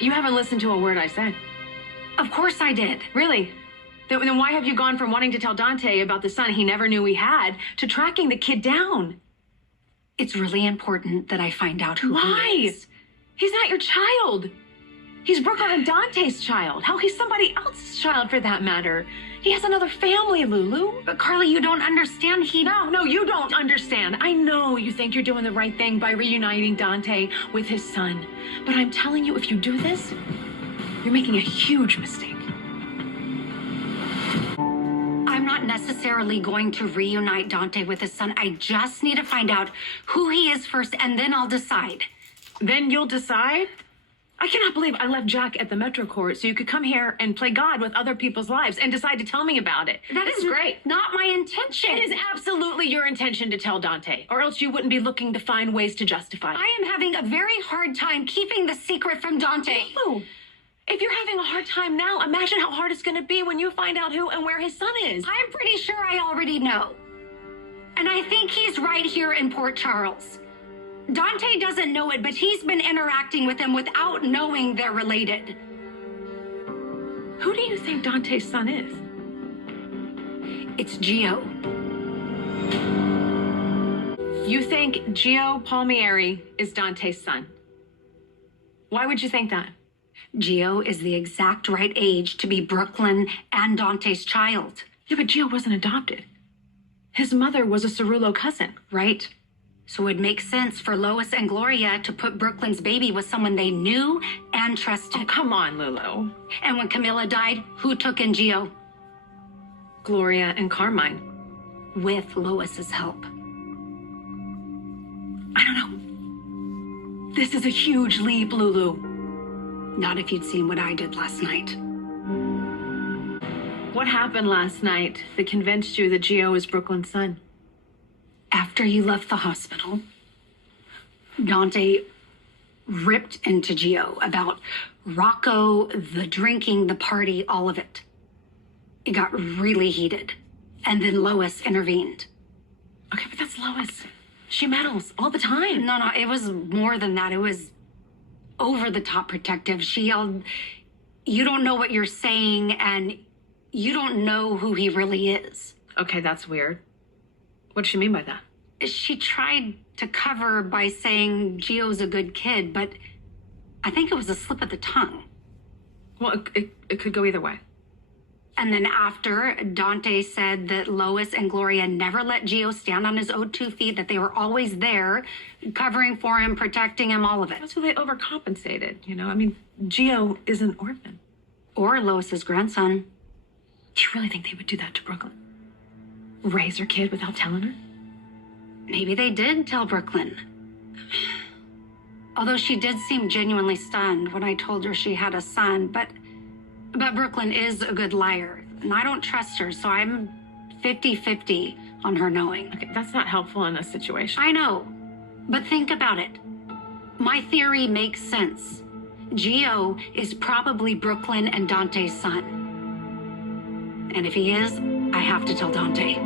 You haven't listened to a word I said. Of course I did. Really? Then why have you gone from wanting to tell Dante about the son he never knew he had to tracking the kid down? It's really important that I find out who he is. He's not your child. He's Brooklyn and Dante's child. Hell, he's somebody else's child for that matter. He has another family, Lulu. But Carly, you don't understand. No, you don't understand. I know you think you're doing the right thing by reuniting Dante with his son. But I'm telling you, if you do this, you're making a huge mistake. I'm not necessarily going to reunite Dante with his son. I just need to find out who he is first, and then I'll decide. Then you'll decide? I cannot believe I left Jack at the Metro Court so you could come here and play God with other people's lives and decide to tell me about it. That is great. Not my intention. It is absolutely your intention to tell Dante, or else you wouldn't be looking to find ways to justify it. I am having a very hard time keeping the secret from Dante. Lulu, if you're having a hard time now, imagine how hard it's going to be when you find out who and where his son is. I'm pretty sure I already know. And I think he's right here in Port Charles. Dante doesn't know it, but he's been interacting with him without knowing they're related. Who do you think Dante's son is? It's Gio. You think Gio Palmieri is Dante's son? Why would you think that? Gio is the exact right age to be Brooklyn and Dante's child. Yeah, but Gio wasn't adopted. His mother was a Cerullo cousin. Right? So it makes sense for Lois and Gloria to put Brooklyn's baby with someone they knew and trusted. Oh, come on, Lulu. And when Camilla died, who took in Gio? Gloria and Carmine. With Lois's help. I don't know. This is a huge leap, Lulu. Not if you'd seen what I did last night. What happened last night that convinced you that Gio is Brooklyn's son? After you left the hospital, Dante ripped into Gio about Rocco, the drinking, the party, all of it. It got really heated. And then Lois intervened. Okay, but that's Lois. She meddles all the time. No, it was more than that. It was over the top protective. She yelled, "You don't know what you're saying, and you don't know who he really is." Okay, that's weird. What does she mean by that? She tried to cover by saying Gio's a good kid, but I think it was a slip of the tongue. Well, it could go either way. And then after, Dante said that Lois and Gloria never let Gio stand on his own 2 feet, that they were always there, covering for him, protecting him, all of it. That's why they overcompensated, you know? I mean, Gio is an orphan. Or Lois's grandson. Do you really think they would do that to Brooklyn? Raise her kid without telling her? Maybe they did tell Brooklyn. Although she did seem genuinely stunned when I told her she had a son, but Brooklyn is a good liar, and I don't trust her, so I'm 50-50 on her knowing. Okay, that's not helpful in this situation. I know, but think about it. My theory makes sense. Gio is probably Brooklyn and Dante's son. And if he is, I have to tell Dante.